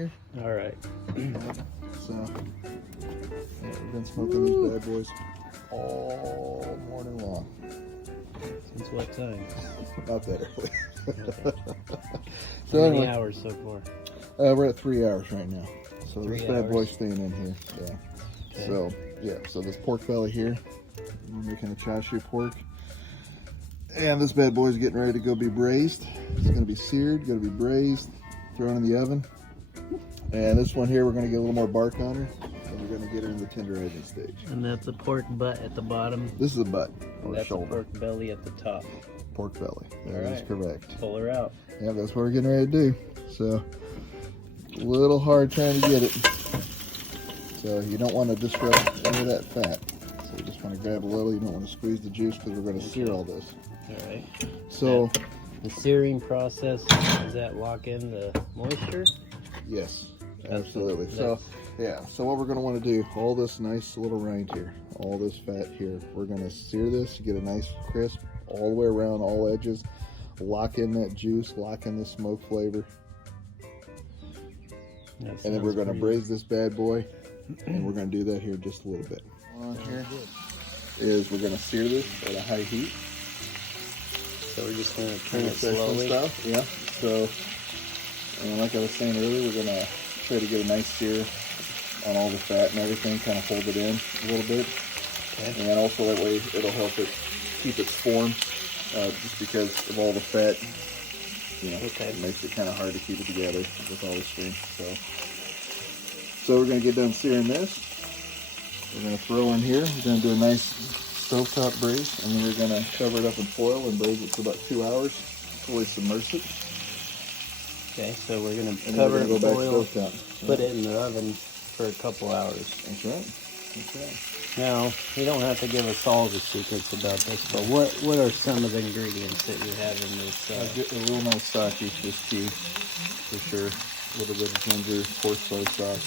here. All right. So, yeah, we've been smoking these bad boys all morning long. Since what time? Not that early. Okay. So How many anyway, hours so far? we're at 3 hours right now. So 3 this bad hours. boy's staying in here. Yeah. Okay. So yeah, so this pork belly here, we're making a chashu pork. And this bad boy's getting ready to go be braised. It's gonna be seared, gonna be braised, thrown in the oven. And this one here, we're gonna get a little more bark on her, and we're gonna get her in the tenderizing stage. And that's a pork butt at the bottom. This is a butt or And a that's a shoulder. pork belly at the top. Pork belly. That is Alright. correct. Pull her out. Yeah, that's what we're getting ready to do. So, a little hard trying to get it. So you don't want to disrupt any of that fat. So you just want to grab a little. You don't want to squeeze the juice because we're going to sear all this. All right. So, The searing process, does that lock in the moisture? yes, That's- absolutely. So, yeah. So what we're going to want to do, all this nice little rind here, all this fat here, we're going to sear this to get a nice crisp all the way around, all edges. Lock in that juice, lock in the smoke flavor. That And then we're sounds going to pretty- braise this bad boy, and we're going to do that here just a little bit. On here is we're going to sear this at a high heat. So we're just gonna turn Kind it of section slowly. stuff, yeah. So, and like I was saying earlier, we're going to try to get a nice sear on all the fat and everything, kind of hold it in a little bit. Okay. And also that way it'll help it keep its form, just because of all the fat. You know, Okay. it makes it kind of hard to keep it together with all the steam. So we're going to get done searing this. We're going to throw in here. We're going to do a nice stovetop braise, and then we're going to cover it up in foil and braise it for about 2 hours, fully submerge it. Okay, so we're gonna And cover then it we're going to with go oil, back stovetop. put it in the oven for a couple hours. That's right. That's right. Now, you don't have to give us all the secrets about this, but what are some of the ingredients that you have in this? Get a real nice sake is key, for sure. A little bit of ginger, horse soy sauce,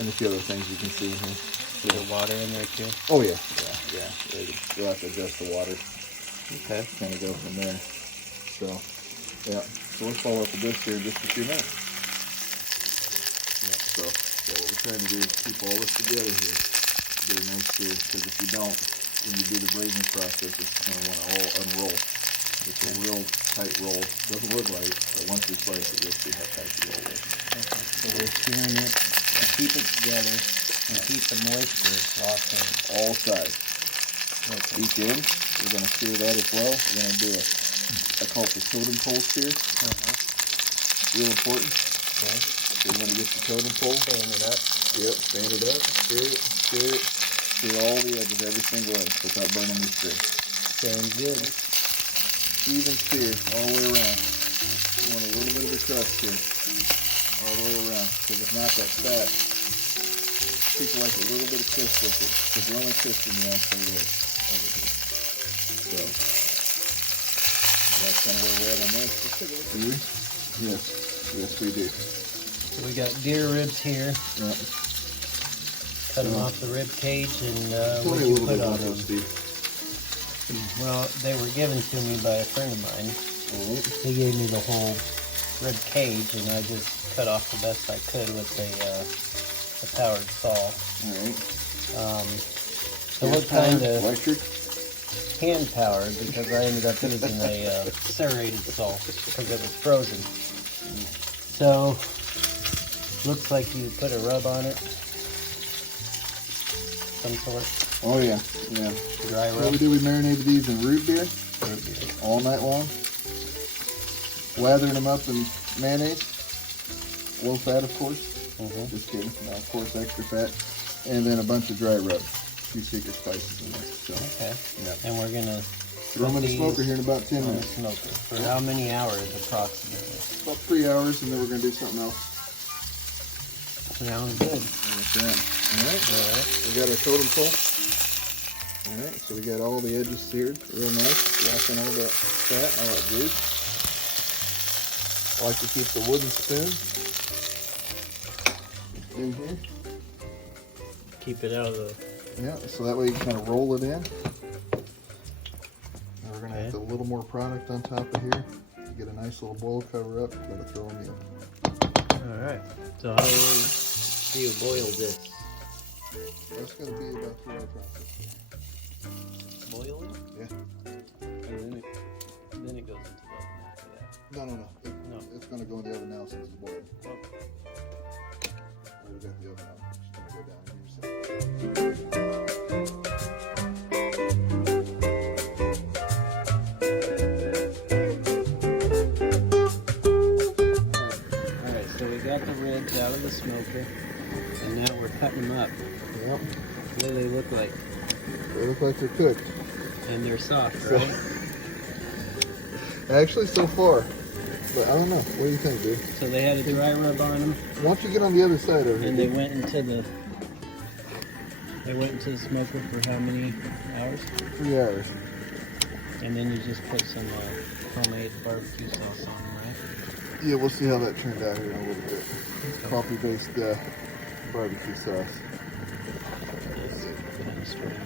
and a few other things you can see in here. Is there water in there too? Oh yeah, yeah. You'll have to adjust the water. Okay. Kind of go from there. So, yeah. So let's follow up with this here in just a few minutes. Yeah. So what we're trying to do is keep all this together here. Get a nice sear, because if you don't, when you do the braising process, it's going to want to all unroll. It's a real tight roll. Doesn't look right, but once you slice it, you'll see how tight the roll is. Okay. So we're searing it to keep it together and keep the moisture locked in. All sides. Okay. Each end, we're going to sear that as well. We're going to do I call it the totem pole sear. Real important. Okay. So you're going to get the totem pole. Fan it up. Yep, stand it up, sear it, sear all the edges, every single edge, without burning the string. Sounds good. Even sear all the way around. You want a little bit of a crust here, all the way around, because if not, that fat, people like a little bit of crisp with it, because we're only crisping the outside edge over here. So, that's kind of where we're at on this. Do we? Yes, yes we do. So we got deer ribs here. Yeah. Cut them off the rib cage, and Tell what me do a you little put bit on about them? those, Steve. Well, they were given to me by a friend of mine. All right. He gave me the whole rib cage, and I just cut off the best I could with a powered saw. All right. So what kind of Electric? hand powered, because I ended up using a serrated saw because it was frozen. So looks like you put a rub on it, some sort. Oh yeah, yeah. Dry What rub. we do, we marinated these in root beer Root beer. all night long. Lathered them up in mayonnaise. Low fat, of course. Just kidding. No, of course, extra fat. And then a bunch of dry rub. A few secret spices in there. So, Okay. yeah. And we're gonna Throw them in the these smoker here in about 10 on the minutes. smoker for how many hours approximately? About 3 hours, and then we're going to do something else. Sounds good. Like that. All right. All right. We got our totem pole. All right. So we got all the edges seared, real nice. Locking all that fat, all that juice. I like to keep the wooden spoon in here. Keep it out of the. Yeah, so that way you kind of roll it in. And we're going to have a little more product on top of here. Get a nice little bowl cover up. Gotta throw them in. Alright, so how long do you boil this? That's going to be about 3 hour process. Boiling? Yeah. And then it goes into the oven after that. No. No. It's going to go in the oven now since it's boiling. Oh. We got the oven on. It's going to go down here. Alright, so we got the ribs out of the smoker, and now we're cutting them up. Yep. What do they look like? They look like they're cooked. And they're soft, right? Actually, so far. But I don't know. What do you think, dude? So they had a dry rub on them, Why don't you get on the other side over here? and they went into the smoker for how many hours? 3 hours. And then you just put some homemade barbecue sauce on them, right? Yeah, we'll see how that turned out here in a little bit. Coffee-based barbecue sauce. It's kind of strange.